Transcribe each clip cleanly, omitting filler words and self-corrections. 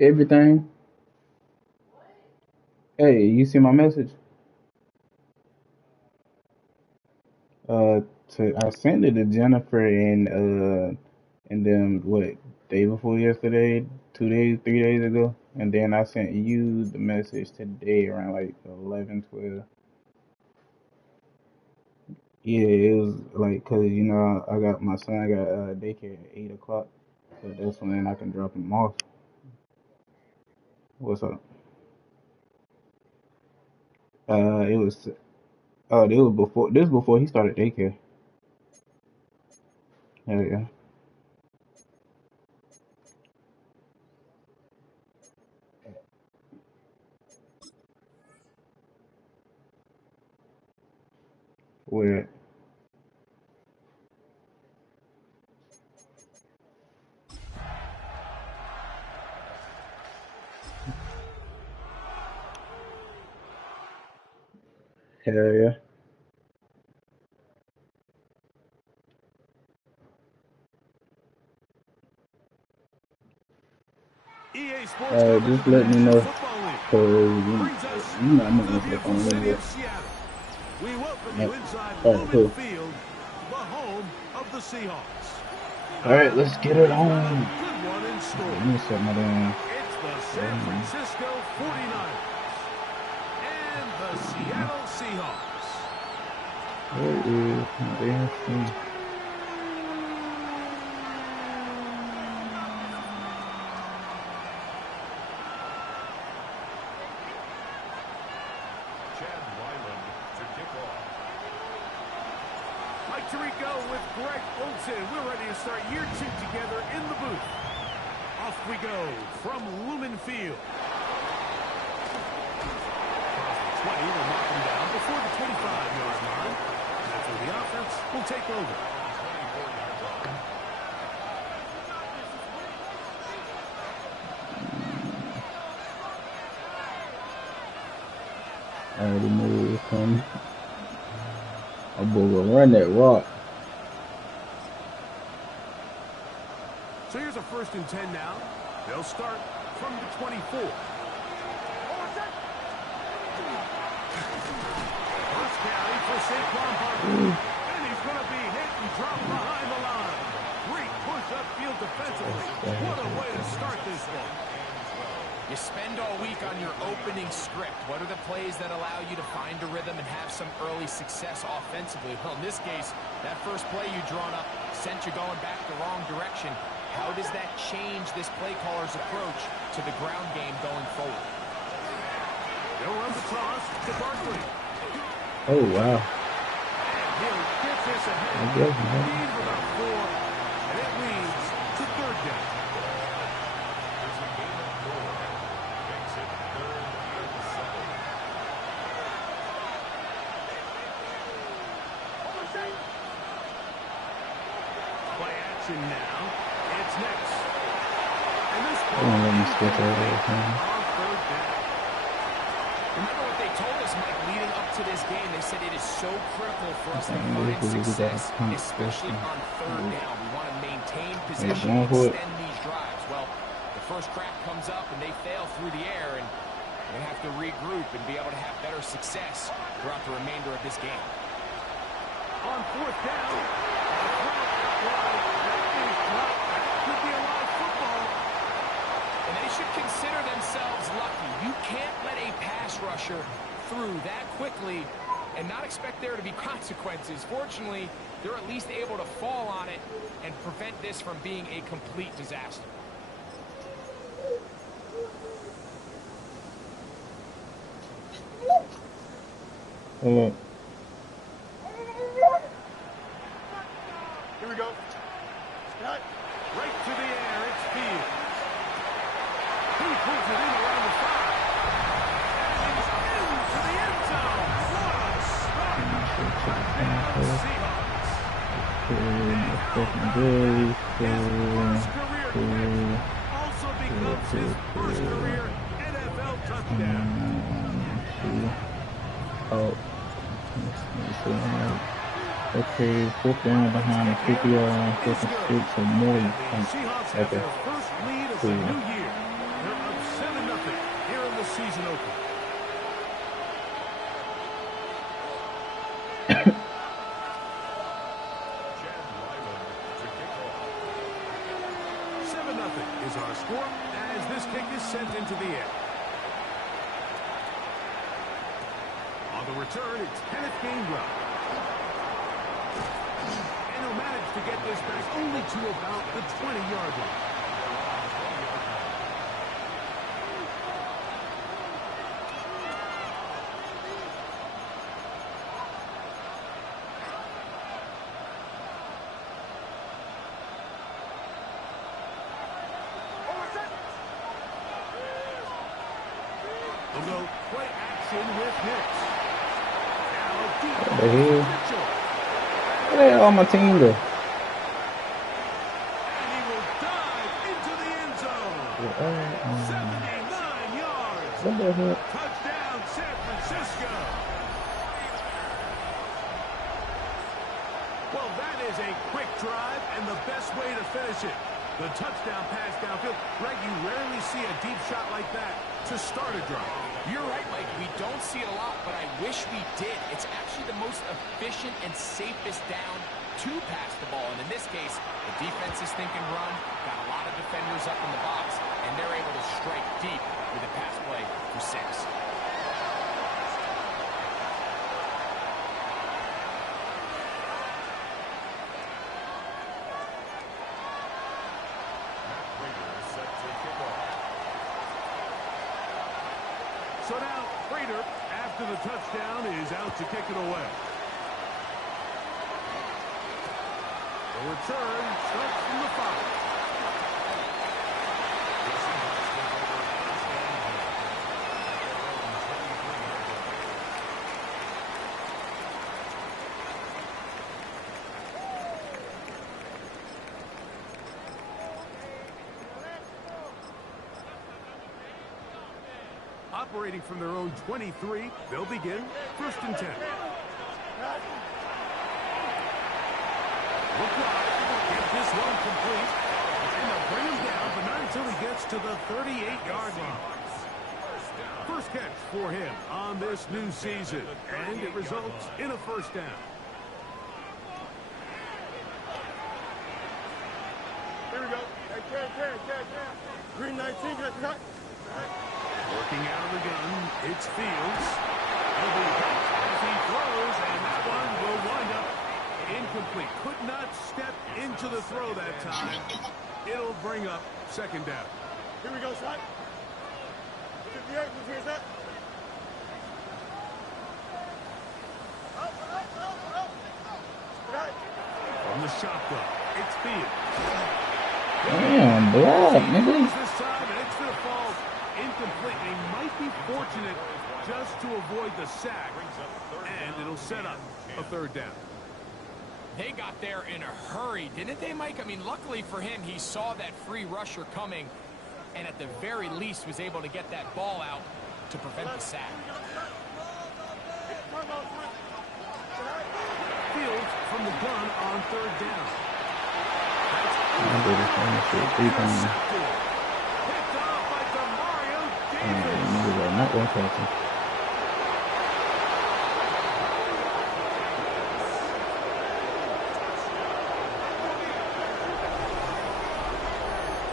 Everything. Hey, you see my message? Uh, I sent it to Jennifer and then what, day before yesterday, 2 days, 3 days ago, and then I sent you the message today around like 11, 12. Yeah, it was like, cause I got my son got daycare at 8 o'clock, so that's when I can drop him off. What's up? It was it was before this before he started daycare. Hell yeah. Where? Hell yeah. EA Sports covers Just of the let me National know, Football League cause brings us I'm gonna to the answer the beautiful phone city anyway. of Seattle. We welcome you Yep. inside All right, Lumen cool. Field, the home of the Seahawks. All right, let's get it We've got a on. good one in store. Let me set my damn. It's the San Francisco 49ers and the Seattle Seahawks. Where is my damn thing? Chad Wyland to kick off. Mike Tirico with Greg Olson. We're ready to start year 2 together in the booth. Off we go from Lumen Field. 20 will knock him down before the 25-yard line. That's where the offense will take over. I already knew it was coming. I'm gonna run that rock. So here's a 1st and 10 now. They'll start from the 24. First carry for Saquon Barkley. And he's going to be hit and dropped behind the line. Great push upfield defensively. What a way to start this one. You spend all week on your opening script. What are the plays that allow you to find a rhythm and have some early success offensively? Well, in this case, that first play you drawn up sent you going back the wrong direction. How does that change this play caller's approach to the ground game going forward? They'll run the toss to Barkley. Oh wow. And he'll get this ahead. I guess not. Lead with about 4, and it leads to 3rd down. Play action now. It's next. And this They ball won't let me is switch over complete the time. on 3rd down. Remember what they told us, Mike, leading up to this game. They said it is so critical for us to Okay, find we got a success, punt especially question. on 3rd down. We want to maintain Are you possession, going for it? extend these drives. Well, the first crack comes up and they fail through the air, and they have to regroup and be able to have better success throughout the remainder of this game. On 4th down, a throw wide. That could be a live football. And they should consider themselves lucky. You can't let a pass rusher through that quickly and not expect there to be consequences. Fortunately, they're at least able to fall on it and prevent this from being a complete disaster. Hold up. Here we go. Scott. Right to the air. It's Fields. He pulls it in around the 5. And he's into the end zone. What a start. Touchdown, Seahawks. Secondary, His first career catch also becomes his first career NFL touchdown. Oh, okay, 4th down behind the 50-yard line, 4th and 6 or more. And the Seahawks have Okay, their first lead of the cool. new year. They're isn't open. Is our score as this kick is sent into the air. On the return, it's Kenneth Gainwell. And he'll manage to get this back only to about the 20-yard line. They'll go play action with Hicks. Now deep. Mitchell. Hey, all my team there. And he will dive into the end zone. 79 yards. What the heck? Touchdown, San Francisco. Well, that is a quick drive and the best way to finish it. The touchdown pass downfield. Greg, you rarely see a deep shot like that to start a drive. You're right, Mike. We don't see it a lot, but I wish we did. It's actually the most efficient and safest down to pass the ball. And in this case, the defense is thinking run, got a lot of defenders up in the box, and they're able to strike deep with a pass play for 6. So now, Prater, after the touchdown, is out to kick it away. The return starts from the 5. Operating from their own 23, they'll begin 1st and 10. Look wide, get this one complete, and they'll bring him down, but not until he gets to the 38-yard line. First catch for him on this new season, and it results in a 1st down. Here we go. Green 19, cut. Working out of the gun, it's Fields. He'll be hit as he throws, and that one will wind up incomplete. Could not step into the throw that time. It'll bring up 2nd down. Here we go, shot. 58, here's that. From the shotgun, it's Fields. Damn, blood, nigga. This time, and it's going to fall incomplete. They might be fortunate just to avoid the sack, and it'll set up a 3rd down. They got there in a hurry, didn't they, Mike? I mean, luckily for him, he saw that free rusher coming, and at the very least was able to get that ball out to prevent the sack. Fields from the gun on 3rd down. Not going to happen.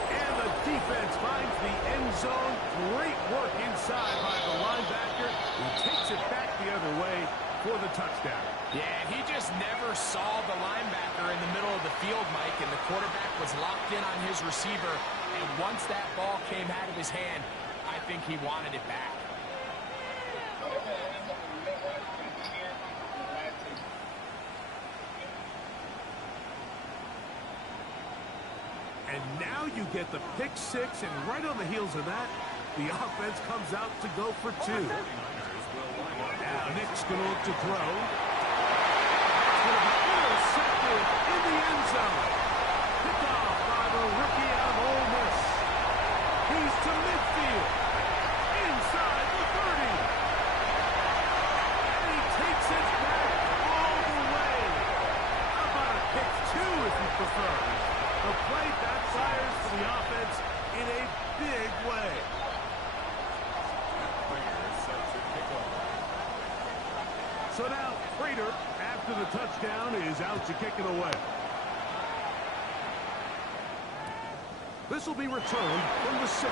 And the defense finds the end zone. Great work inside by the linebacker, who takes it back the other way for the touchdown. Yeah, he just never saw the linebacker in the middle of the field, Mike, and the quarterback was locked in on his receiver. And once that ball came out of his hand, I think he wanted it back. And now you get the pick 6, and right on the heels of that, the offense comes out to go for 2. Now Nick's going to look to throw. It's going to be intercepted in the end zone. Picked off by the rookie out of Ole Miss. He's to midfield. Inside the 30. And he takes it back all the way. How about a pick 2 if you prefer? The play backfires for the offense in a big way. So now, Prater, after the touchdown, is out to kick it away. This will be returned from the 6.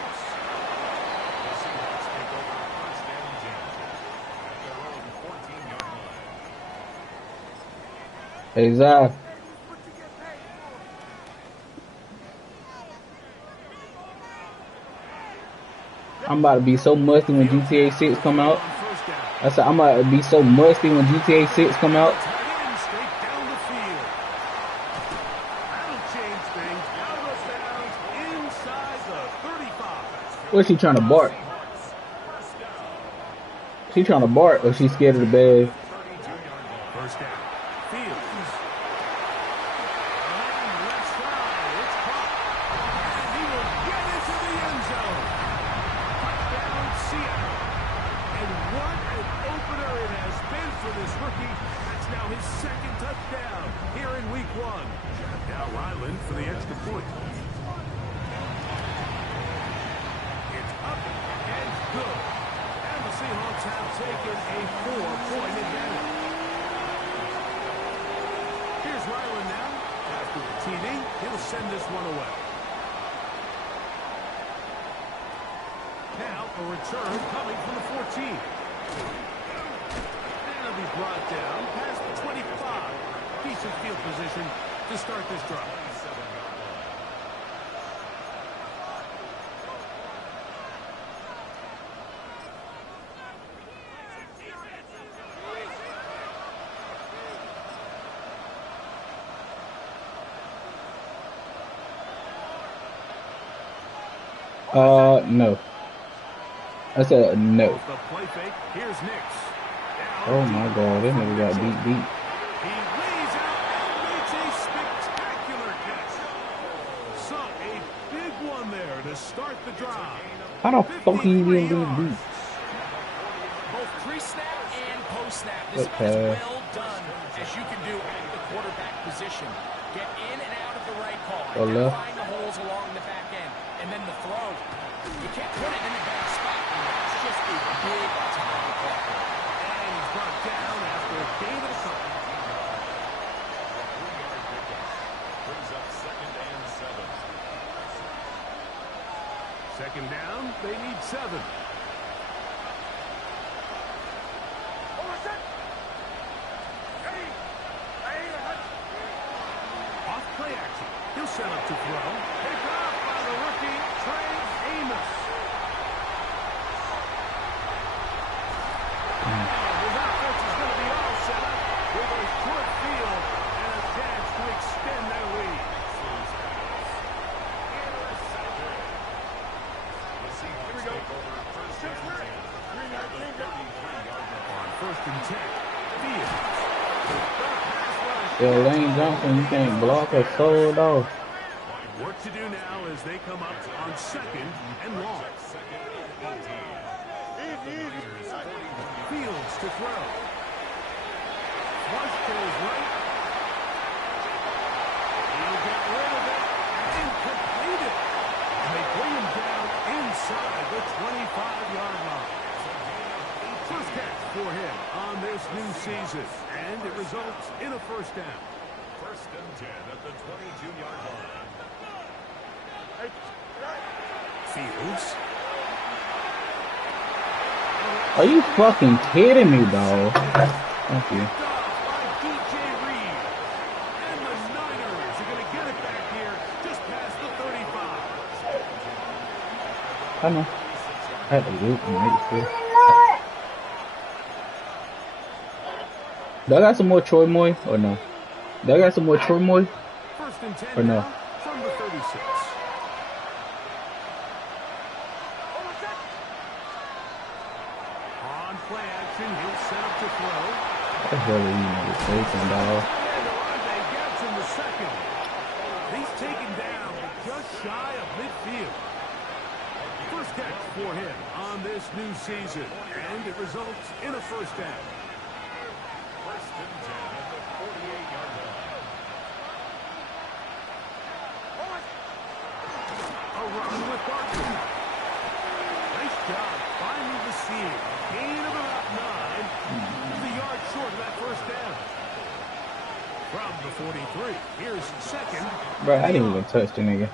Hey, Zach. I'm about to be so musty when GTA 6 come out. I said I'm about to be so musty when GTA 6 come out. What's she trying to bark? She trying to bark or she scared of the bag? First down. Fields. And he will get into the end zone. Touchdown, Seattle. And what an opener it has been for this rookie. That's now his 2nd touchdown here in week 1. Now Ryland for the extra point. It's up and good. And the Seahawks have taken a 4-point advantage. Here's Ryland now. After the TD, he'll send this one away. Now a return coming from the 14. And it'll be brought down past the 25. Decent field position to start this drive. No. I said no. The play fake. Here's Nix. Oh my God, this nigga got beat. He lays out and makes a spectacular catch. So a big one there to start the drive. How the fuck he even beat? Both pre-snap and post-snap. This is well done, as you can do at the quarterback position. Get in and out of the right call. Identifying the holes along the back end. And then the throw. You can't put it in a bad spot. That's just a big time play. And he's brought down after a gain of a couple. Brings up 2nd and 7. Second down, they need 7. Off play action. He'll set up to throw. Picked off by the rookie, Trey Amos. His offense is going to be all set up with a short field and a chance to extend their lead. Here we go. On 1st and 10, Fields. Yo, Lane Johnson, you can't block or sold off. Work to do now as they come up on 2nd and long. Fields to throw. Flush to his right. He'll get rid of it and complete it. And they bring him down inside the 25-yard line. First catch for him on this new season, and it results in a 1st down. 1st and 10 at the 22-yard line. Fields. Are you fucking kidding me, dog? Thank you. By DJ Reed. And the Niners are going to get it back here just past the 35. I know. I had to loop and make sure. Do I got some more Troy Moy or no? Do I got some more Troy Moy 1st and 10 or no? from the 36. On play action, he'll set up to throw. What the hell are you niggas facing, dog? And Devontae gets in the 2nd. He's taken down just shy of midfield. First catch for him on this new season, and it results in a 1st down. 1st and 10 at the 48-yard line. A run with Barkley. Nice job finding the seam. Gain of about 9. Just a yard short of that first down. From the 43, here's second. Bro, I didn't even touch the nigga.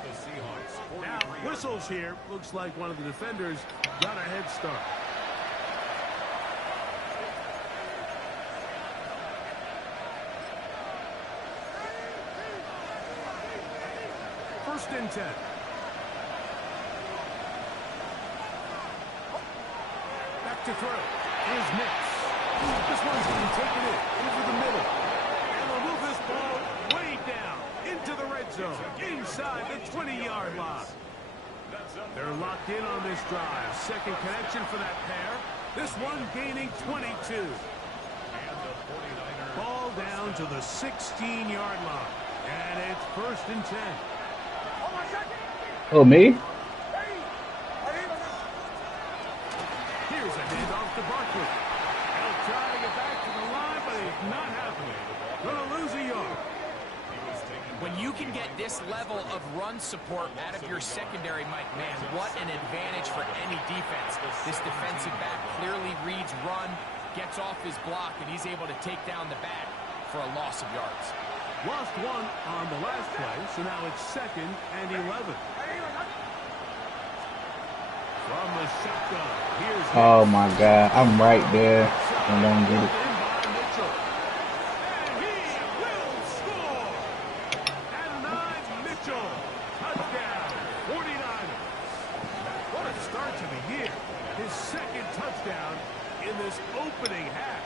Now, whistles here. Looks like one of the defenders got a head start. First and 10. Back to throw. Here's Nix. This one's going to take it in over the middle. And they'll move this ball way down into the red zone, inside the 20-yard line. They're locked in on this drive. Second connection for that pair. This one gaining 22. Ball down to the 16-yard line. And it's first and 10. Oh, me? Here's a handoff to Barkley. He'll try to get back to the line, but it's not happening. Gonna lose a yard. When you can get this level of run support out of your secondary, Mike, man, what an advantage for any defense. This defensive back clearly reads run, gets off his block, and he's able to take down the back for a loss of yards. Lost one on the last play, so now it's second and 11. From the shotgun, here's Oh my God, I'm right there. I don't get it. And he will score. At 9, Mitchell. Touchdown, 49ers. What a start to the year. His second touchdown in this opening half.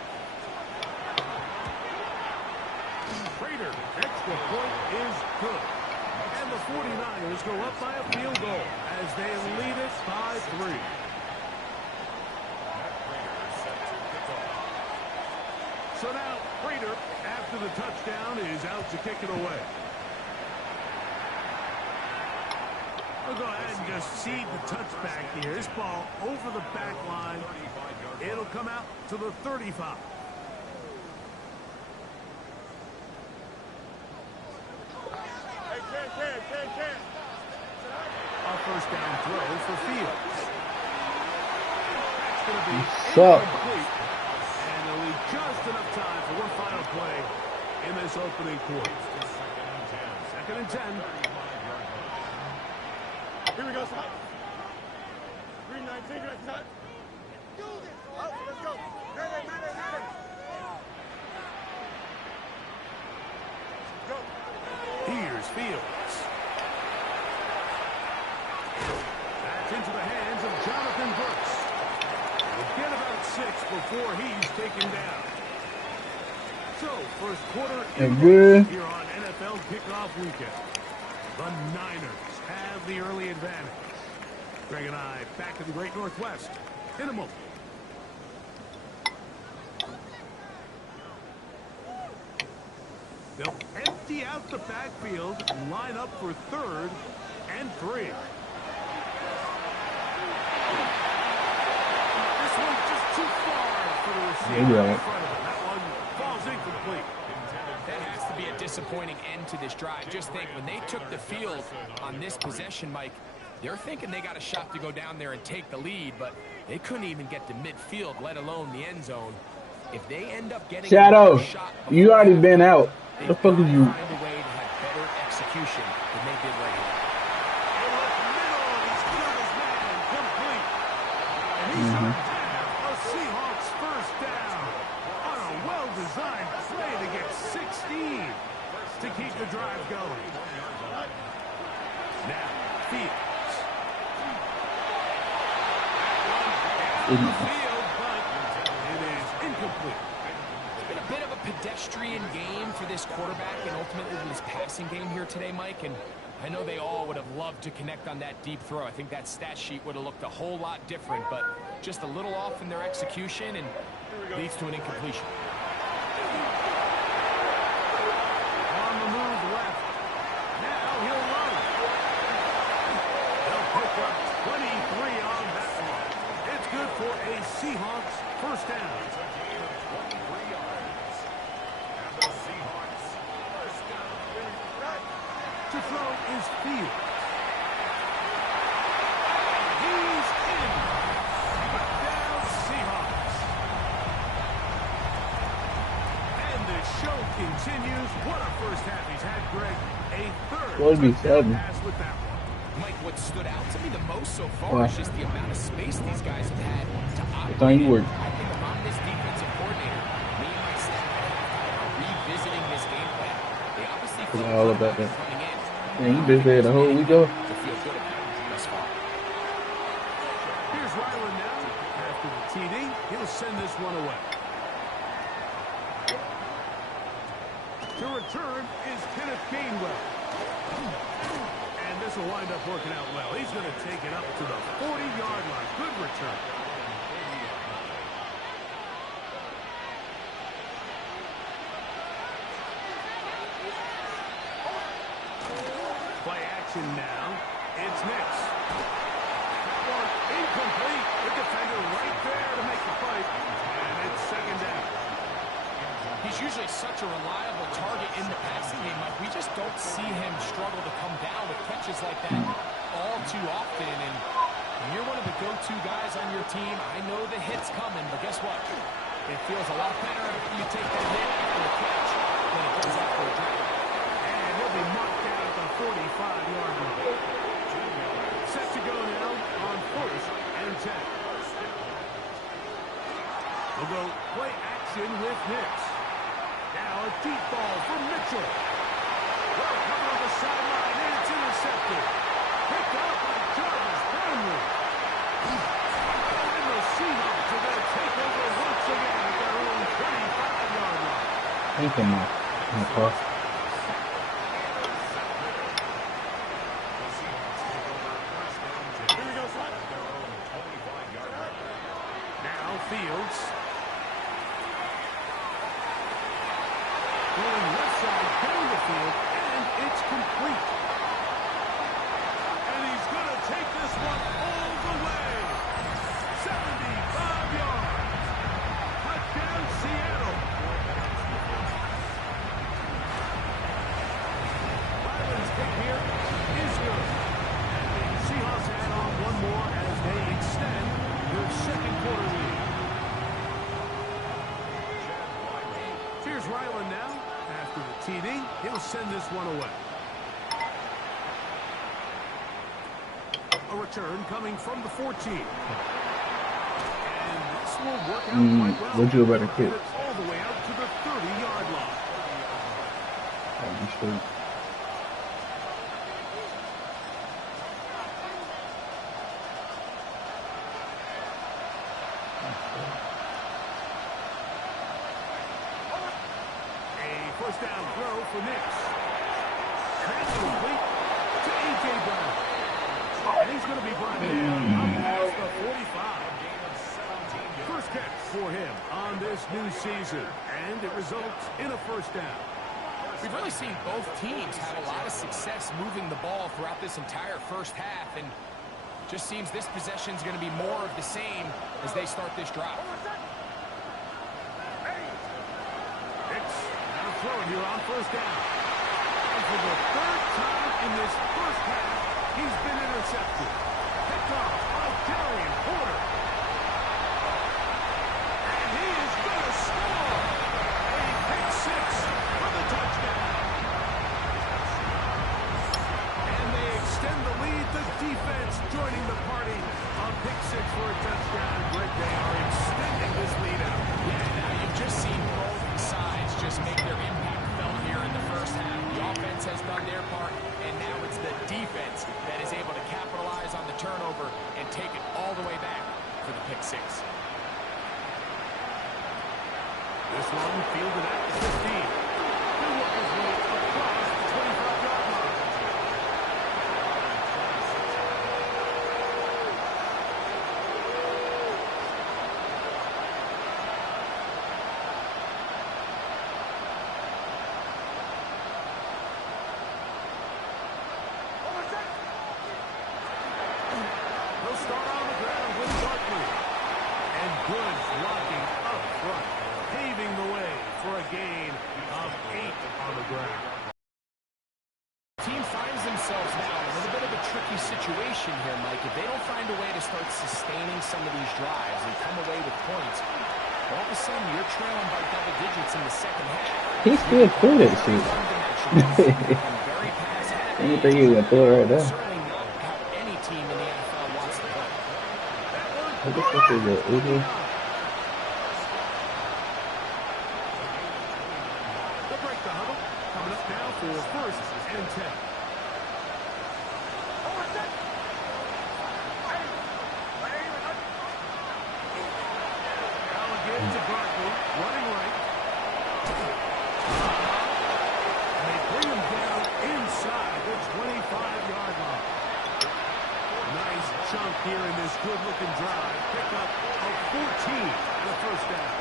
Prater, extra point is good. And the 49ers go up by a field goal as they lead it by 3. So now Prater, after the touchdown, is out to kick it away. We'll go ahead and just seed the touchback here. This ball over the back line. It'll come out to the 35. A first down throw for Fields. That's going to be incomplete. And there'll be just enough time for one final play in this opening quarter. Second and 10. Here we go, Scott. 319, right, Scott. Oh, let's go. Madden. Go. Here's Fields. That's into the hands of Jonathan Brooks. We'll get about 6 before he's taken down. So, first quarter here on NFL Kickoff Weekend. The Niners have the early advantage. Greg and I back in the Great Northwest in a moment. They'll empty out the backfield, line up for 3rd and 3. This one's just too far for the receiver in front of him. That one falls incomplete. That has to be a disappointing end to this drive. Just think, when they took the field on this possession, Mike, they're thinking they got a shot to go down there and take the lead, but they couldn't even get to midfield, let alone the end zone. If they end up getting Shadow, a shot, you already been out. What the fuck is you? Find a way to have better execution than they did right here. He's got his man complete. And he's on down. A Seahawks first down on a well-designed play to get 16 to keep the drive going. Now, Fields. Field, but it is incomplete. It's been a bit of a pedestrian game for this quarterback and ultimately this passing game here today, Mike. And I know they all would have loved to connect on that deep throw. I think that stat sheet would have looked a whole lot different, but just a little off in their execution and leads to an incompletion. On the move left. Now he'll run. They'll pick up 23 on that one. It's good for a Seahawks first down. To throw is Fields. He's in. continues. What a first half he's had, Greg. A third Would be touchdown 7. pass with that one. Mike, what stood out to me the most so far Wow. is just the amount of space these guys have had to It's on operate you in. work. I think if I'm this defensive coordinator, me and my staff are revisiting this game plan. They obviously feel Forgot all good about about it that. coming in. Man, you been there the whole week off. To feel good about it thus far. Here's Ryland now. After the TD, he'll send this one away. To return is Kenneth Gainwell. And this will wind up working out well. He's going to take it up to the 40-yard line. Good return. Play action now. It's Nix. Incomplete. The defender right there to make the fight. And it's second down. He's usually such a reliable target in the passing game, Mike. We just don't see him struggle to come down with catches like that all too often. And when you're one of the go-to guys on your team, I know the hit's coming, but guess what? It feels a lot better after you take that hit after the catch than it does after a drop. And he'll be marked down at the 45-yard line. Set to go now on 1st and 10. We'll go play action with Nix. Now a deep ball from Mitchell. Well covered on the sideline, and it's intercepted. Picked up by Jarvis Brownlee. And the Seahawks are going to take over once again at their own 25-yard line. Thank you, man. In the car. Now Fields. Going left side down the field, and it's complete. And he's going to take this one all the way. 75 yards. Touchdown, Seattle. Ryland's kick here is good. And the Seahawks add on one more as they extend their second quarter lead. Here's Ryland now. After the TD, he'll send this one away. A return coming from the 14. And this will work out quite well. What you about to kick? All the way out to the 30-yard line. That'd be sweet. First down throw for Nix. And that's complete to A.J. Brown. And he's going to be brought down past the 45. First catch for him on this new season. And it results in a first down. We've really seen both teams have a lot of success moving the ball throughout this entire first half, and just seems this possession is going to be more of the same as they start this drive. Throwing here on first down. And for the third time in this first half, he's been intercepted. Picked off by Darian Porter. And he is going to score. A pick six for the touchdown. And they extend the lead. The defense joining the party on pick six for a touchdown. Greg, they are extending this lead out. Yeah, now you've just seen both sides just make their impact felt here in the first half. The offense has done their part, and now it's the defense that is able to capitalize on the turnover and take it all the way back for the pick six. This one fielded at the 15. He'll work his way across the 25-yard line. They'll start on the ground with Barkley. And good blocking up front, paving the way for a gain of 8 on the ground. The team finds themselves now in a little bit of a tricky situation here, Mike. If they don't find a way to start sustaining some of these drives and come away with points, All of a sudden, you're trailing by double digits in the second half. He still threw that shit. Very pass I heavy. didn't think he was gonna throw it right there. Certainly not how any team in the NFL wants to play. What the fuck is that? Uber? They'll break the huddle. Coming up now for 1st and 10. Now again to Barkley, running right. And they bring him down inside the 25-yard line. Nice chunk here in this good-looking drive. Pick up of 14 and a first down.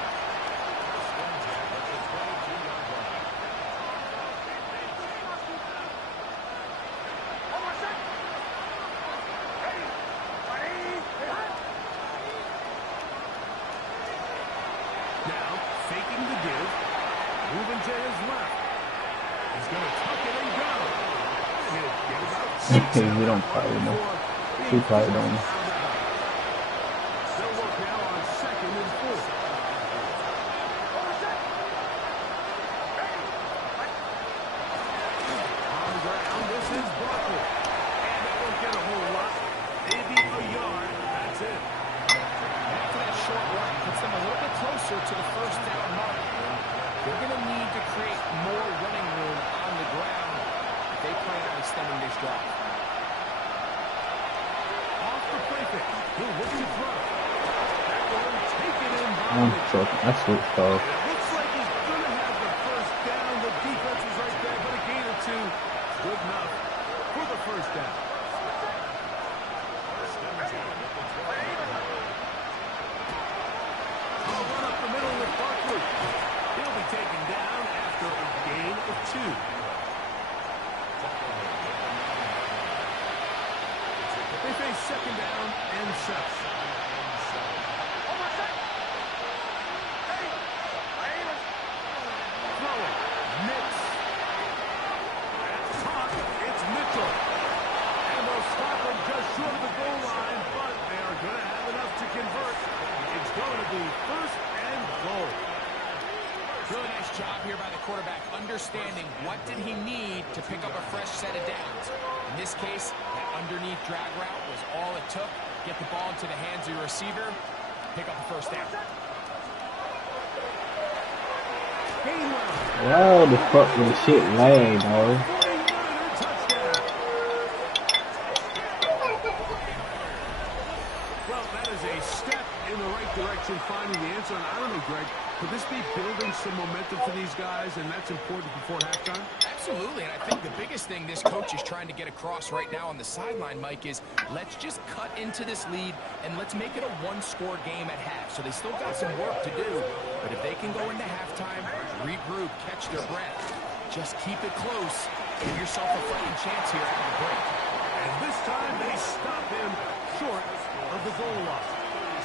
Now, faking the give, moving to his left. He's going to tuck it and go. He'll get about 6 We don't probably know. We probably don't know. They'll work now on 2nd and 4. On the ground, this is Barkley. And that won't get a whole lot. Maybe a yard. That's it. After that short run, puts them a little bit closer to the first down mark. They're going to need to create more running room on the ground if they plan on extending this drive. Off the play fake. He'll look to throw. That one taken in by I'm the fucking. I switched off. It looks like he's going to have the first down. The defense is right there, but a gain or two. Good enough for the first down. I'll run up the middle with Barkley. He'll be taken down after a gain of 2. They face 2nd down and 7. Throwing. Mix. At the top, it's Mitchell. And they'll stop him just short of the goal line, but they are going to have enough to convert. It's going to be 1st and goal. Really nice job here by the quarterback, understanding what did he need to pick up a fresh set of downs. In this case, that underneath drag route was all it took. Get the ball into the hands of your receiver, pick up the first down. Wow, the fuck was shit lag, dog. Well, that is a step in the right direction, finding the answer. And I don't know, Greg, could this be building some momentum for these guys, and that's important before halftime? Absolutely, and I think the biggest thing this coach is trying to get across right now on the sideline, Mike, is let's just cut into this lead and let's make it a one-score game at half. So they still got some work to do, but if they can go into halftime, regroup, catch their breath, just keep it close, give yourself a fighting chance here out of the break. And this time they stop him short of the goal line.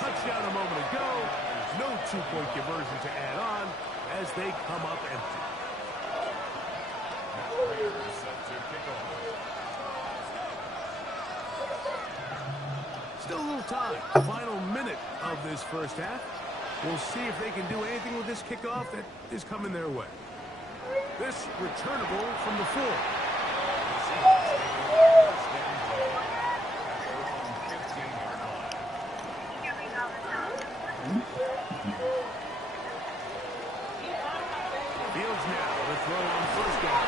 Touchdown a moment ago. No two-point conversion to add on as they come up empty. Still a little time. Final minute of this first half. We'll see if they can do anything with this kickoff that is coming their way. This returnable from the 4. Fields now to throw on first down.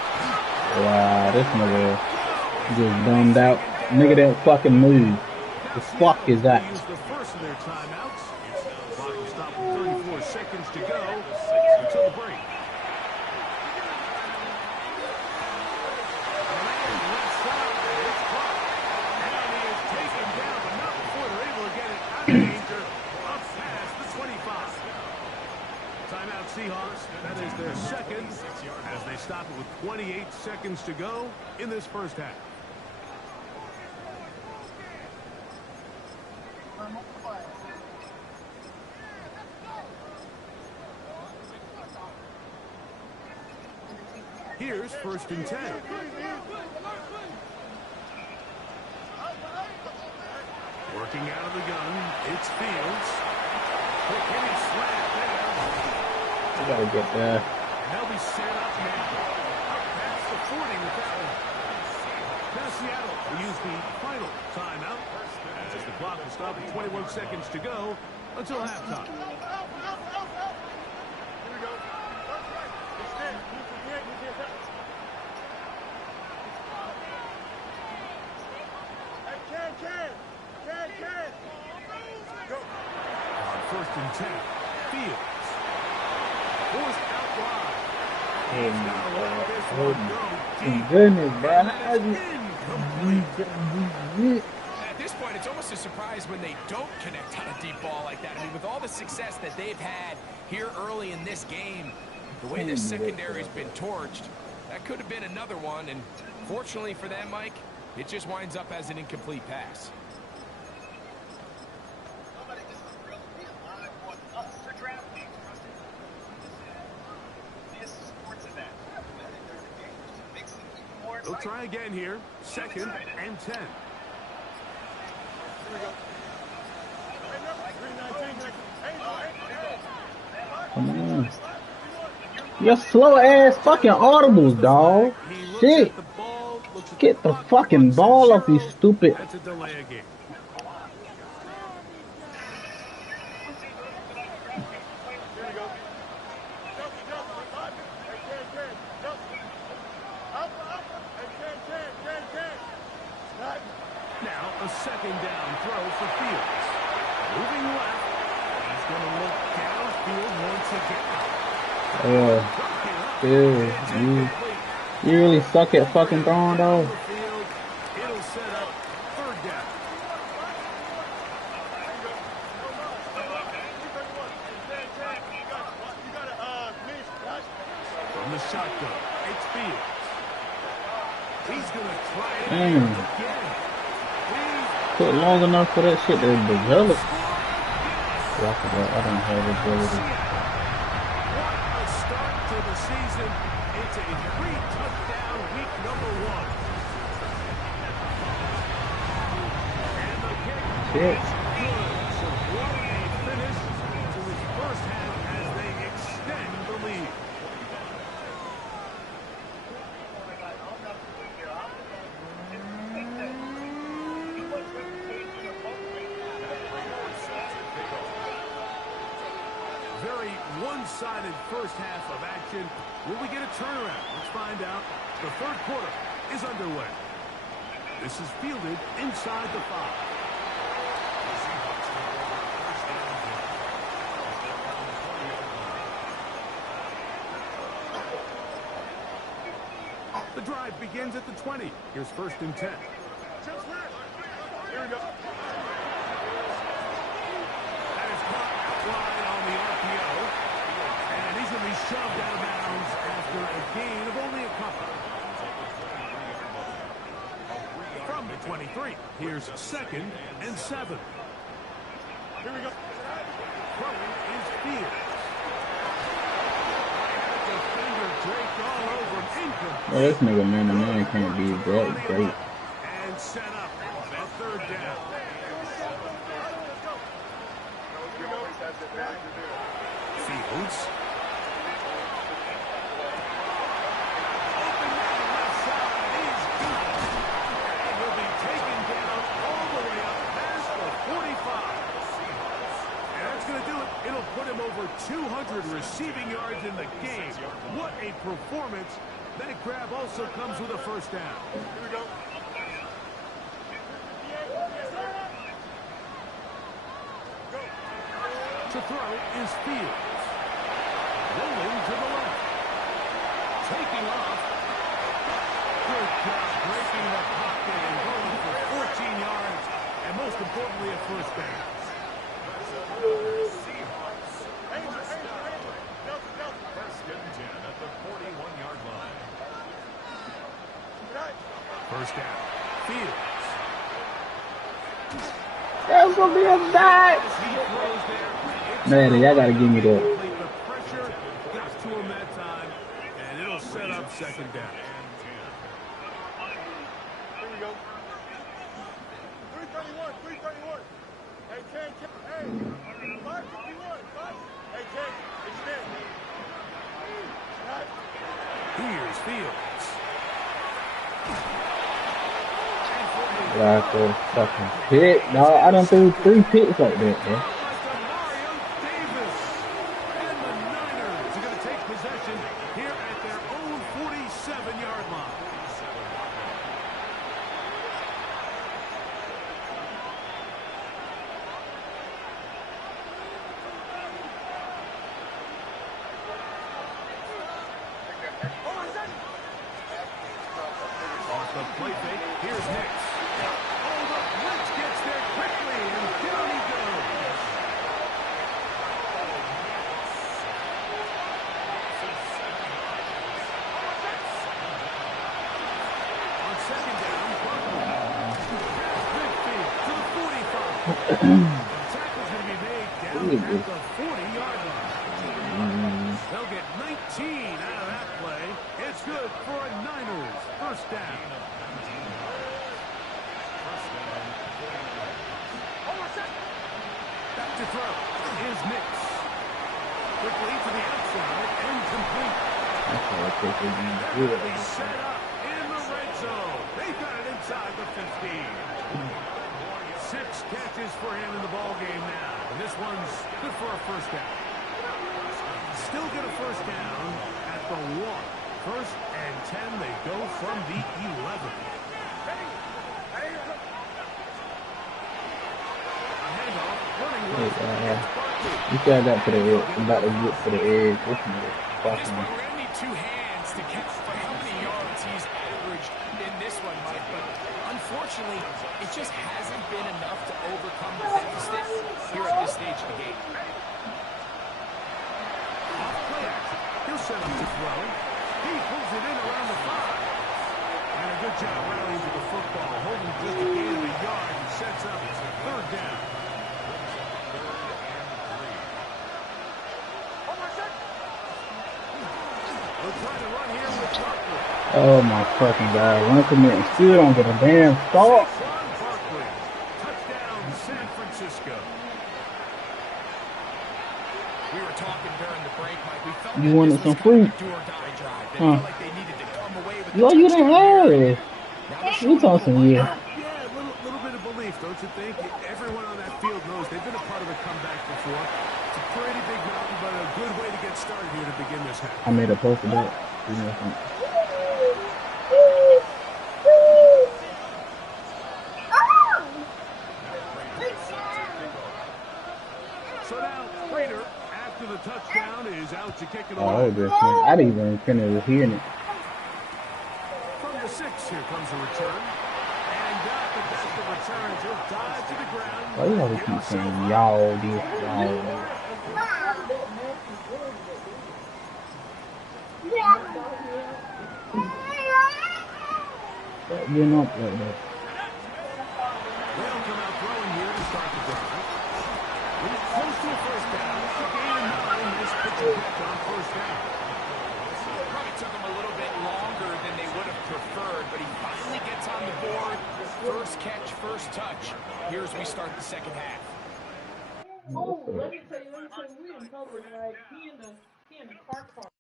Wow, this nigga just dumbed out. Nigga didn't fucking move. The fuck is that? Use the first of their timeouts. Clock will stop with 34 seconds to go until the break. And left side, it's caught. And he is taken down, but not before they're able to get it out of danger up past the 25. Timeout Seahawks. That is their second as they stop it with 28 seconds to go in this first half. Here's 1st and 10. Working out of the gun, it's Fields. Quick hitting slant there. You gotta get there. They'll be set up now. Up past the 40 with that one. Now Seattle will use the final timeout as the clock will stop at 21 seconds to go until halftime. On 1st and 10, Fields. Forced out wide. He's got to let this one go deep. Goodness, bro. Incomplete. At this point, it's almost a surprise when they don't connect on a deep ball like that. I mean, with all the success that they've had here early in this game, the way their secondary's been torched, that could have been another one. And fortunately for them, Mike, it just winds up as an incomplete pass. They'll try again here. 2nd and 10. Come on. Your slow ass fucking audibles, dog. Shit. Get the fucking ball off, you stupid. That's a delay again. Now a 2nd down throw for Fields. Moving left. He's going to look downfield once again. You really suck at fucking throwing, though. It'll set up 3rd down. From the shotgun, it's Fields. He's going to try it again. Took long enough for that shit to develop. I don't have ability. What a start to the season. It's a 3-touchdown week number 1. And the kick Shit. is good. So what a finish to his first half as they extend the lead. Very one-sided first half of action. Will we get a turnaround? Let's find out. The 3rd quarter is underway. This is fielded inside the 5. The drive begins at the 20. Here's 1st and 10. Here we go. That is caught out wide on the RPO. And he's going to be shoved out of bounds after a gain of only a couple. From the 23, here's 2nd and 7. Here we go. Throwing is Fields. Defender draped all over him. Incomplete. Well, this nigga man-to-man can't be that great. And set up at 3rd down. Fields. Open man left side is good. And he'll be taken down all the way up past the 45. And that's going to do it. It'll put him over 200 receiving yards in the game. What a performance. That grab also comes with a 1st down. Here we go. To throw is Fields. Rolling to the left. Taking off. Good job breaking the pocket and going for 14 yards. And most importantly, a 1st down. At the 41-yard line. 1st down. Fields. That's gonna be a dive. Man, y'all gotta give me that. The pressure gets to him that time, and it'll set up 2nd down. Here we go. 331. Here's Fields. Like a fucking pit. No, I done threw 3 picks like that, bro. And the Niners are going to take possession here at their own 47-yard line. Off the play fake, here's Nix. Oh, the blitz gets there quickly, and down he goes. On second down, past midfield to the 45. Tackle's going to be made down at the 40-yard line. They'll get 19 out of that play. It's good for a Niners first down. Back to throw is Nix. Quickly to the outside and complete. They're going to be set up in the red zone. They got it inside the 15. 6 catches for him in the ball game now. And this one's good for a first down. Still get a first down at the 1. First and 10, they go from the 11. A handoff, running left. You said that to the edge. I'm about to get to the edge. This is This fucking. one, we're going to need 2 hands to catch for how many yards he's averaged in this one, Mike. But unfortunately, it just hasn't been enough to overcome the deficit here at this stage of the game. Off play action. He'll set up to throw. He pulls it in around the 5. And a good job rallying to the football. Holding just a gain of a yard and sets up third down. They'll try to run here with Barkley. Oh my fucking god. Run commit and still don't get a damn stop. Saquon Barkley. Touchdown, San Francisco. We were talking during the break, Mike. We felt You that wanted this was some kind of fruit? a do-or-die drive. They Huh. felt like they needed to come away with Yo, the you didn't touchdown have here. it. Now they're You showing talking them a yeah. Yeah, a little bit of belief, don't you think? Everyone on that field knows they've been a part of a comeback before. It's a pretty big mountain, but a good way to get started here to begin this half. I made a post about it. You know, some- So now, Prater, after the touchdown, is out to kick it Oh, away. that was just, I didn't even finish hearing it. From the 6, here comes a return. And got the best of returns. He'll dive to the ground. Why you always keep saying y'all this, y'all this? Stop getting up like that. They'll come out throwing here to start the drive. He's close to a first down. It's a gain of 9. Nice pitching catch on first down. Probably took him a little bit longer than they would have preferred, but he finally gets on the board. First catch, first touch. Here's we start the second half. Oh, let me tell you, we didn't cover it, right? He in the car park.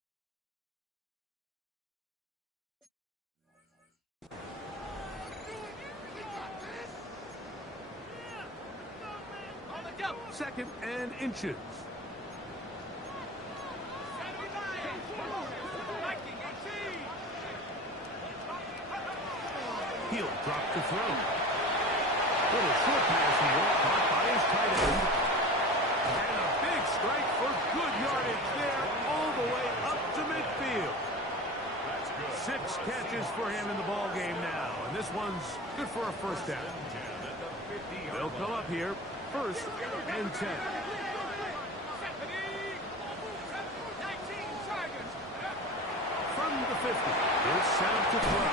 Second and inches. He'll drop the throw. Little short pass here, caught by his tight end. And a big strike for good yardage there, all the way up to midfield. 6 catches for him in the ball game now, and this one's good for a first down. They'll come up here, first and 10. From the 50, here's Sam to throw.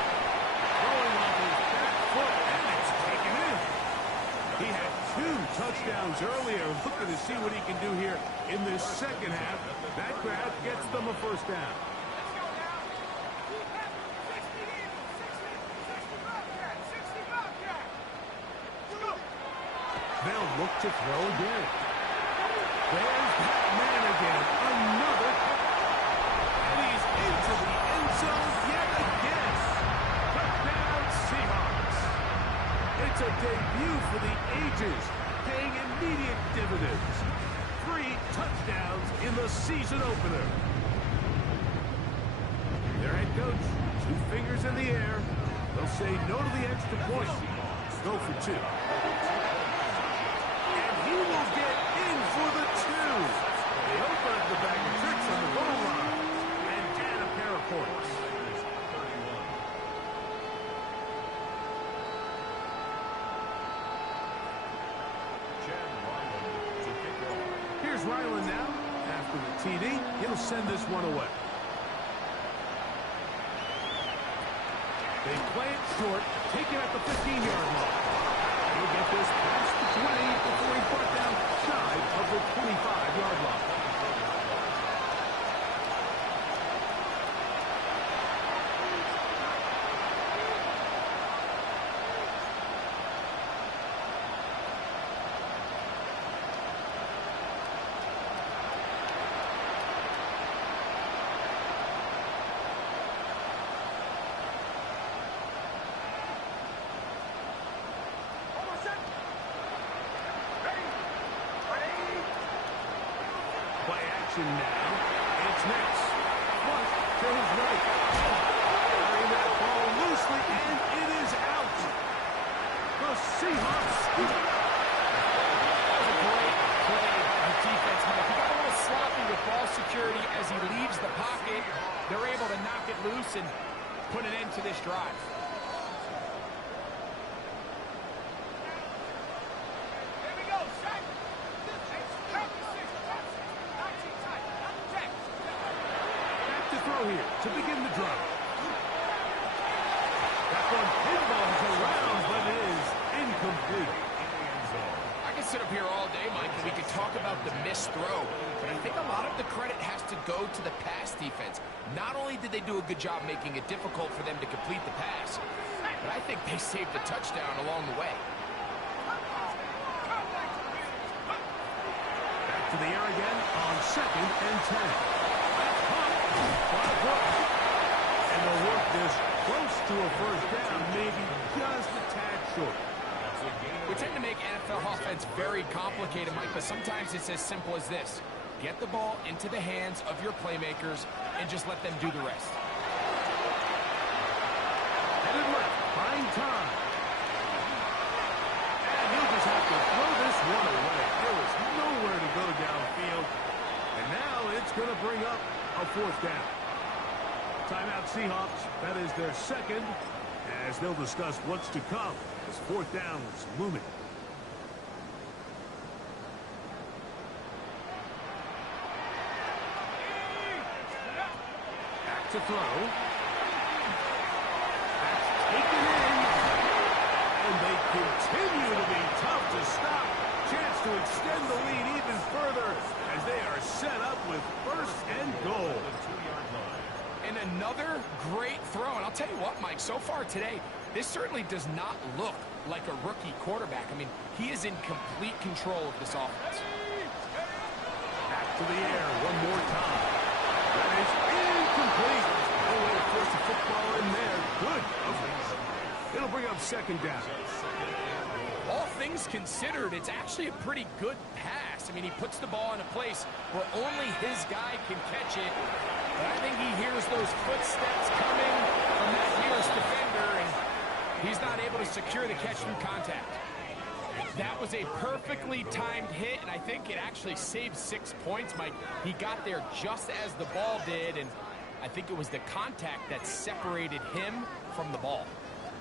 Throwing off his back foot, and it's taken in. He had 2 touchdowns earlier. Looking to see what he can do here in this second half. That grab gets them a first down. They'll look to throw again. There's that man again. Another. And he's into the end zone yet again. Touchdown, Seahawks. It's a debut for the ages, paying immediate dividends. 3 touchdowns in the season opener. Their head coach, 2 fingers in the air. They'll say no to the extra point. Go for 2. And he will get in for the 2. They open up the bag of tricks on the goal line. And get a pair of points. Here's Ryland now. After the TD, he'll send this one away. They play it short, take it at the 15-yard line. He'll get this past the 20 before he's brought down shy of the 25-yard line. Now, it's next. Flush to his right. Carrying that ball loosely, and it is out. The Seahawks scoop. That was a great play by the defense, Mike. He got a little sloppy with ball security as he leaves the pocket. They're able to knock it loose and put an end to this drive. Here to begin the drive. That one pinballs around, but is incomplete. I can sit up here all day, Mike, and we could talk about the missed throw, but I think a lot of the credit has to go to the pass defense. Not only did they do a good job making it difficult for them to complete the pass, but I think they saved a touchdown along the way. Back to the air again on 2nd and 10. And they'll work this close to a first down, maybe just a tad short. We tend to make NFL offense very complicated, Mike, but sometimes it's as simple as this. Get the ball into the hands of your playmakers and just let them do the rest. Headed left, buying time. And he'll just have to throw this one away. There was nowhere to go downfield. And now it's going to bring up a 4th down. Timeout Seahawks. That is their 2nd, as they'll discuss what's to come as 4th down is looming. Back to throw. That's taken in. And they continue to be tough to stop. Chance to extend the lead even further as they are set up with 1st and goal. And another great throw. And I'll tell you what, Mike, so far today, this certainly does not look like a rookie quarterback. I mean, he is in complete control of this offense. Back to the air one more time. That is incomplete. No way to force the football in there. Good coverage. It'll bring up 2nd down. All things considered, it's actually a pretty good pass. I mean, he puts the ball in a place where only his guy can catch it. But I think he hears those footsteps coming from that nearest defender, and he's not able to secure the catch from contact. That was a perfectly timed hit, and I think it actually saved 6 points, Mike. He got there just as the ball did, and I think it was the contact that separated him from the ball.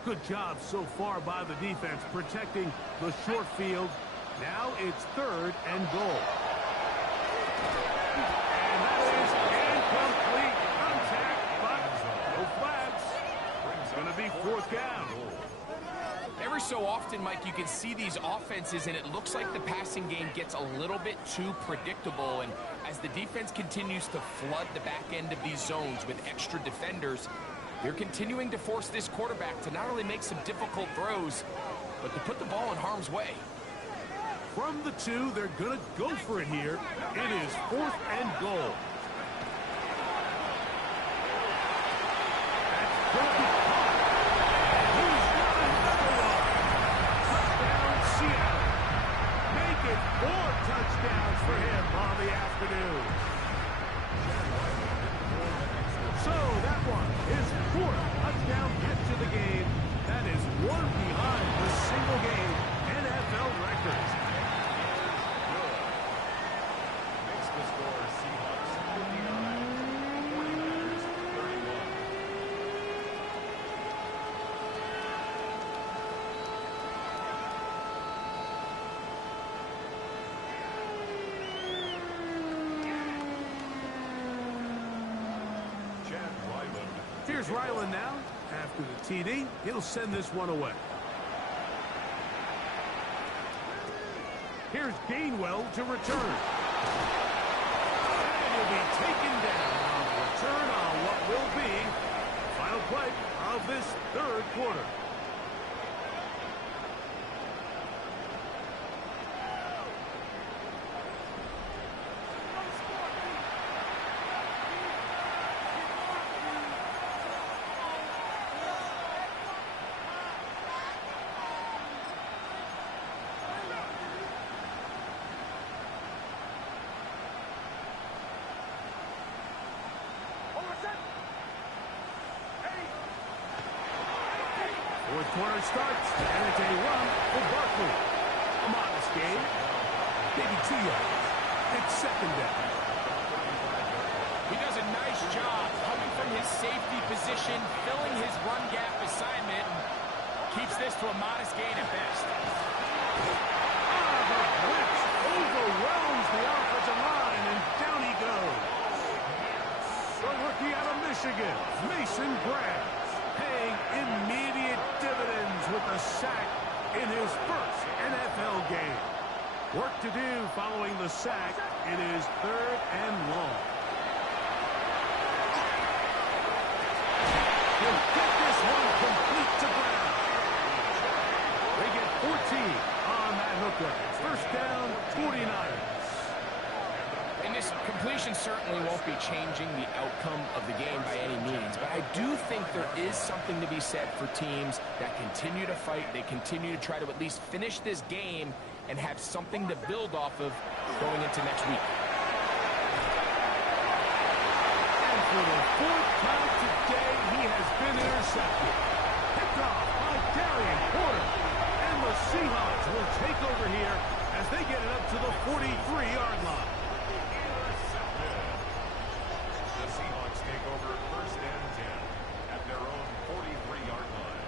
Good job so far by the defense protecting the short field. Now it's 3rd and goal. And that is incomplete contact, but no flags. It's going to be 4th down. Every so often, Mike, you can see these offenses, and it looks like the passing game gets a little bit too predictable. And as the defense continues to flood the back end of these zones with extra defenders, they're continuing to force this quarterback to not only make some difficult throws, but to put the ball in harm's way. From the 2, they're going to go for it here. It is 4th and goal. That's going to be caught. He's got another one. Touchdown, Seattle. Make it 4 touchdowns for him on the afternoon. So that one, his 4th touchdown catch of the game. That is one behind the single-game NFL record. Makes the score Seahawks 59, 49ers 31. Chad Ryland. Here's Ryland now. After the TD, he'll send this one away. Here's Gainwell to return. And he'll be taken down on the return on what will be the final play of this 3rd quarter. Fourth quarter starts, and it's a run for Barkley. A modest game, maybe 2 yards. It's 2nd down. He does a nice job coming from his safety position, filling his run gap assignment, and keeps this to a modest gain at best. The blitz overwhelms the offensive line, and down he goes. The rookie out of Michigan, Mason Graham, paying immediate dividends with a sack in his first NFL game. Work to do following the sack. It is 3rd and long. He'll get this one complete to Brown. They get 14 on that hookup. 1st down, 49ers. And this completion certainly won't be changing the outcome of the game by any means, but I do think there is something to be said for teams that continue to fight, they continue to try to at least finish this game and have something to build off of going into next week. And for the 4th time today, he has been intercepted. Picked off by Darian Porter. And the Seahawks will take over here as they get it up to the 43-yard line. The Seahawks take over 1st and 10 at their own 43-yard line.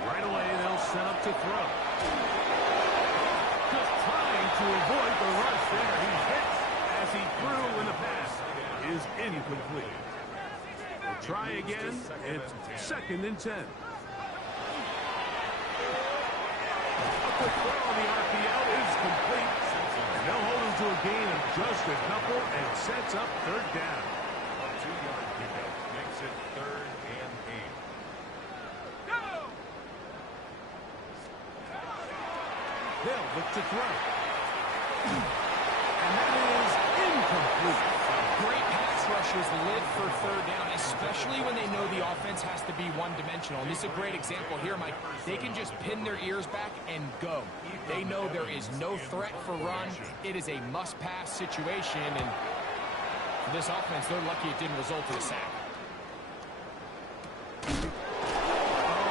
Right away, they'll set up to throw. Just trying to avoid the rush there. He hits as he threw, and the pass is incomplete. We'll try again. It's 2nd and 10. A quick throw on the RPO is complete. And they'll hold him to a gain of just a couple and sets up 3rd down. A 2-yard pickup makes it 3rd and 8. They'll look to throw. And that is incomplete. Great pass rushers live for 3rd down, especially when they know the offense has to be one-dimensional. And this is a great example here, Mike. They can just pin their ears back and go. They know there is no threat for run. It is a must-pass situation, and for this offense, they're lucky it didn't result in a sack. How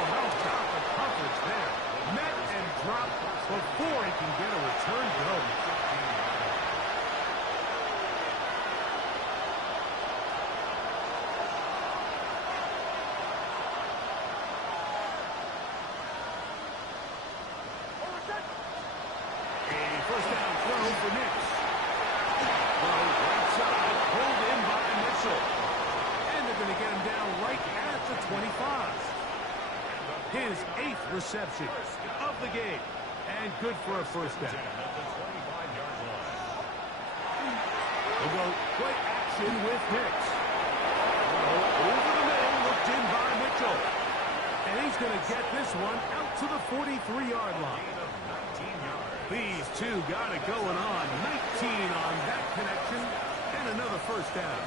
about the coverage there? Met and dropped before he can get a return go. A 1st down throw for Nix. Throw right side, pulled in by Mitchell. And they're going to get him down right at the 25. His 8th reception of the game. And good for a 1st down. At the 25-yard line. We'll go play action with Hicks. Over the middle, looked in by Mitchell. And he's going to get this one out to the 43-yard line. These two got it going on. 19 on that connection. And another first down.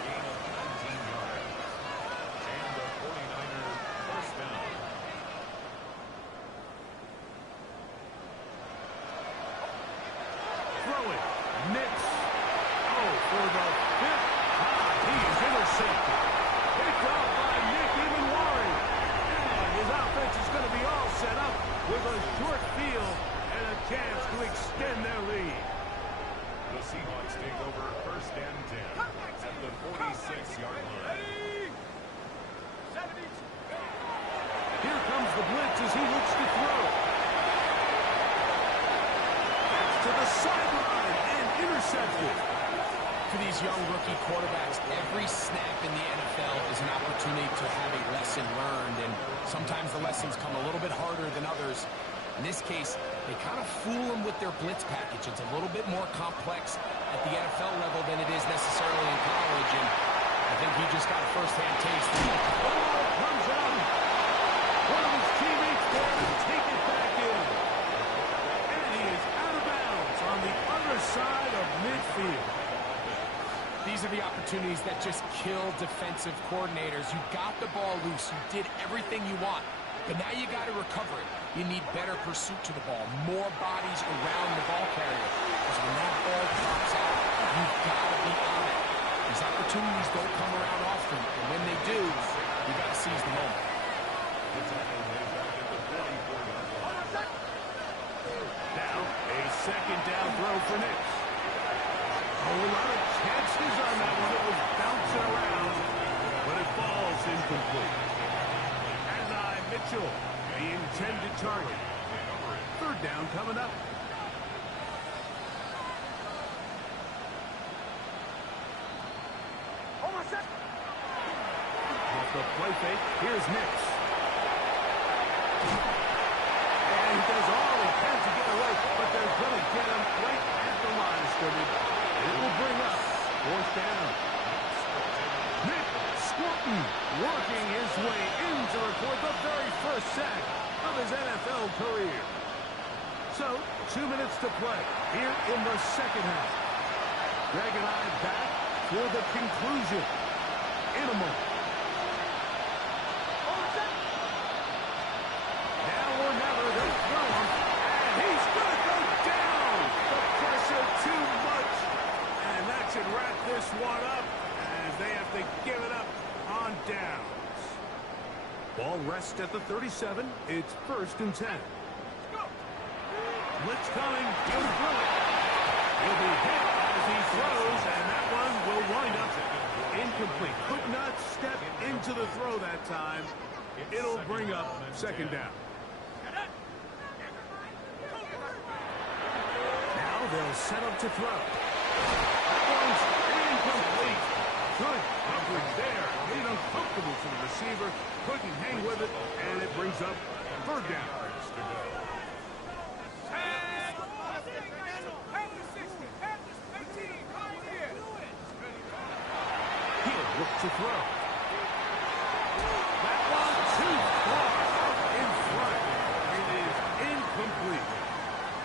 Throwing. Nix. Oh, for the fifth time. He is intercepted. Picked up by Nick Evenwari. And his offense is going to be all set up with a short field and a chance to extend their lead. The Seahawks take over first and 10 at the 46-yard line. Here comes the blitz as he looks to throw. That's to the sideline and intercepted. For these young rookie quarterbacks, every snap in the NFL is an opportunity to have a lesson learned, and sometimes the lessons come a little bit harder than others. In this case, they kind of fool them with their blitz package. It's a little bit more complex at the NFL level than it is necessarily in college, and I think he just got a first-hand taste. Comes out. One of his teammates there to take it back in. And he is out of bounds on the other side of midfield. These are the opportunities that just kill defensive coordinators. You got the ball loose. You did everything you want. But now you got to recover it. You need better pursuit to the ball, more bodies around the ball carrier. Because when that ball pops out, you've got to be on it. These opportunities don't come around often, and when they do, you got to seize the moment. Now, a second down throw for Nix. A lot of chances on that one. It was bouncing around, but it falls incomplete. Mitchell, the intended target. Third down coming up. Off the play fake, here's Nix. And he does all he can to get away, but they're going to get him right at the line of scrimmage. It will bring up fourth down. Nick Squirton working his way in to record the very first sack of his NFL career. So, 2 minutes to play here in the second half. Greg and I back for the conclusion in a moment. Now or never, they throw him, and he's going to go down. The pressure too much, and that should wrap this one up as they have to give it up on downs. Ball rests at the 37. It's first and 10. Blitz coming. He'll throw it. He'll be hit as he throws, and that one will wind up incomplete. Could not step into the throw that time. It'll bring up second down. Now they'll set up to throw. That one's incomplete. Good coverage there. Made uncomfortable for the receiver. Couldn't hang with it, and it brings up third down. He'll look to throw. That one too far in front. It is incomplete.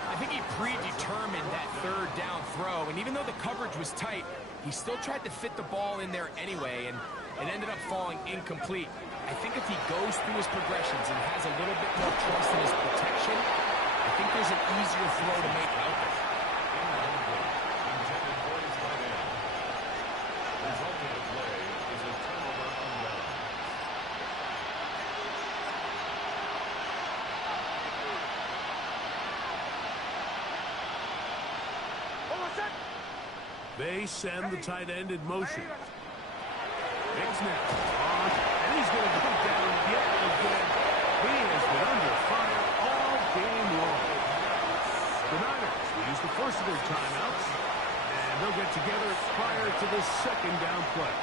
I think he predetermined that third down throw, and even though the coverage was tight, he still tried to fit the ball in there anyway, and it ended up falling incomplete. I think if he goes through his progressions and has a little bit more trust in his protection, I think there's an easier throw to make out there. They send the tight end in motion. Big snap. And he's going to go down yet again. He has been under fire all game long. The Niners use the first of their timeouts, and they'll get together prior to the second down play.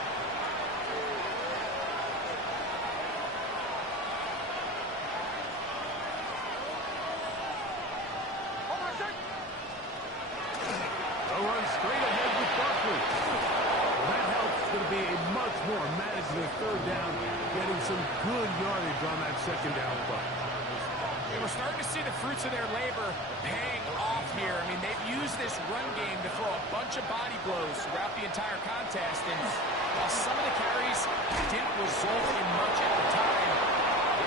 They'll run straight ahead with Barkley. going to be a much more manageable third down, getting some good yardage on that second down play. And we're starting to see the fruits of their labor paying off here. I mean, they've used this run game to throw a bunch of body blows throughout the entire contest. And while some of the carries didn't result in much at the time,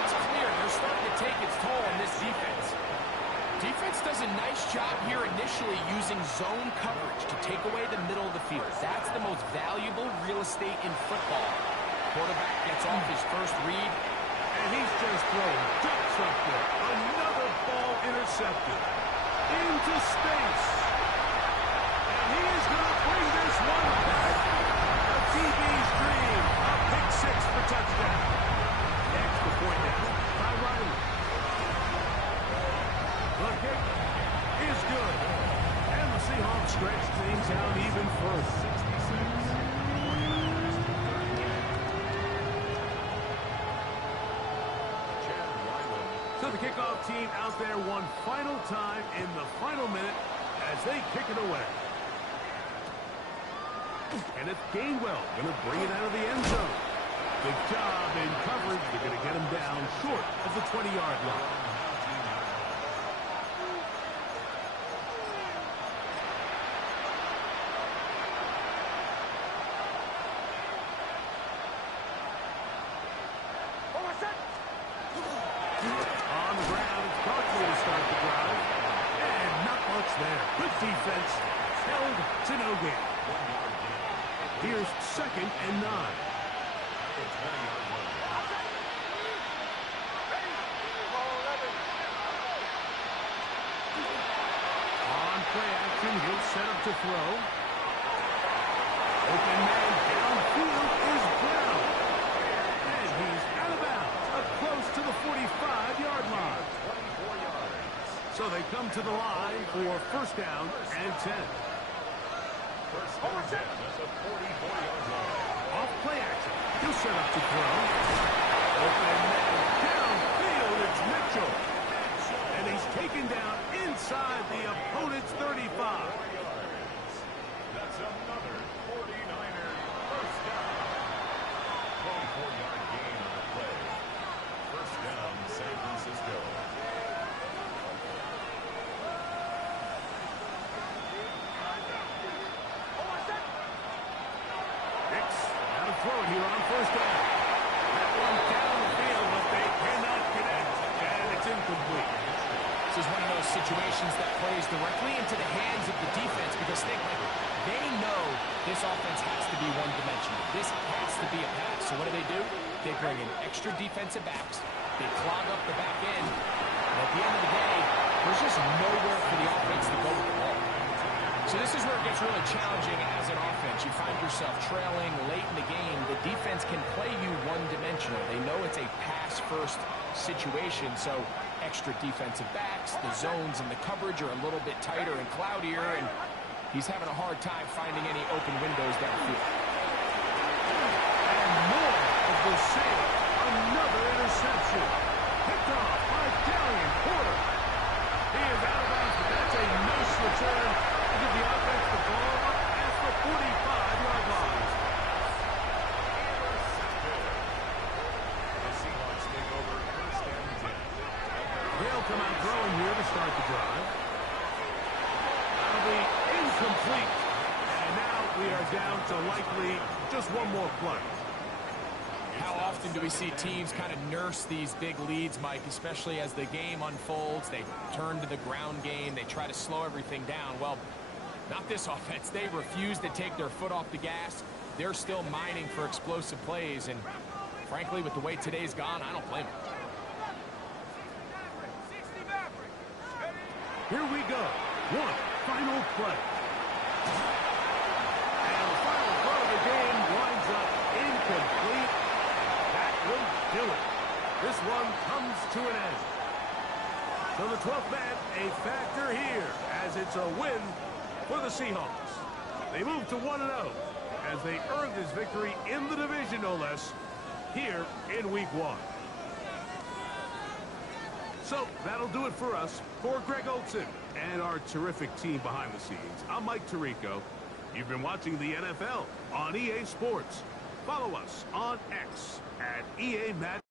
it's clear they're starting to take its toll on this defense. Defense does a nice job here initially using zone coverage to take away the middle of the field. That's the most valuable real estate in football. Quarterback gets off his first read. And he's just throwing ducks up there. Another ball intercepted. Into space. And he is going to bring this one back. A TV's dream. A pick six for touchdown. Extra point now by Riley. The kick is good. And the Seahawks stretch things out even further. So the kickoff team out there one final time in the final minute as they kick it away. And it's Gainwell going to bring it out of the end zone. Good job in coverage. They're going to get him down short of the 20-yard line. On the ground, it's Barkley to start the drive. And not much there. Good defense. Held to no gain. Here's 2nd and 9. On play action, he'll set up to throw. Open man downfield is Brown. And he's out of bounds, up close to the 45-yard line. So they come to the line for 1st down and 10. First and 10 at the 44-yard line. Off play action. He'll set up to throw. Open man downfield. It's Mitchell. And he's taken down inside the opponent's 35. That's another 49er first down. 24-yard gain on the play. First down, San Francisco. Throw it here on 1st down. That one down the field, but they cannot connect. And it's incomplete. This is one of those situations that plays directly into the hands of the defense because they know this offense has to be one-dimensional. This has to be a pass. So what do? They bring in extra defensive backs. They clog up the back end. And at the end of the day, there's just nowhere for the offense to go with the ball. So this is where it gets really challenging as an offense. You find yourself trailing late in the game. The defense can play you one-dimensional. They know it's a pass-first situation, so extra defensive backs, the zones and the coverage are a little bit tighter and cloudier, and he's having a hard time finding any open windows downfield. And more of the same. Another interception. Picked off by Darian Porter. He is out of bounds, but that's a nice return. Give the offense the ball up at the 45-yard line. The Seahawks take over 1st and 10. They'll come out throwing here to start the drive. That'll be incomplete. And now we are down to likely just one more play. How often do we see teams kind of nurse these big leads, Mike, especially as the game unfolds? They turn to the ground game. They try to slow everything down. Well, not this offense. They refuse to take their foot off the gas. They're still mining for explosive plays. And frankly, with the way today's gone, I don't blame them. Here we go. One final play. And the final throw of the game winds up incomplete. That will do it. This one comes to an end. So the 12th man, a factor here, as it's a win for the Seahawks. They move to 1-0 as they earn this victory in the division, no less, here in Week 1. So that'll do it for us. For Greg Olson and our terrific team behind the scenes, I'm Mike Tirico. You've been watching the NFL on EA Sports. Follow us on X at EA Madden.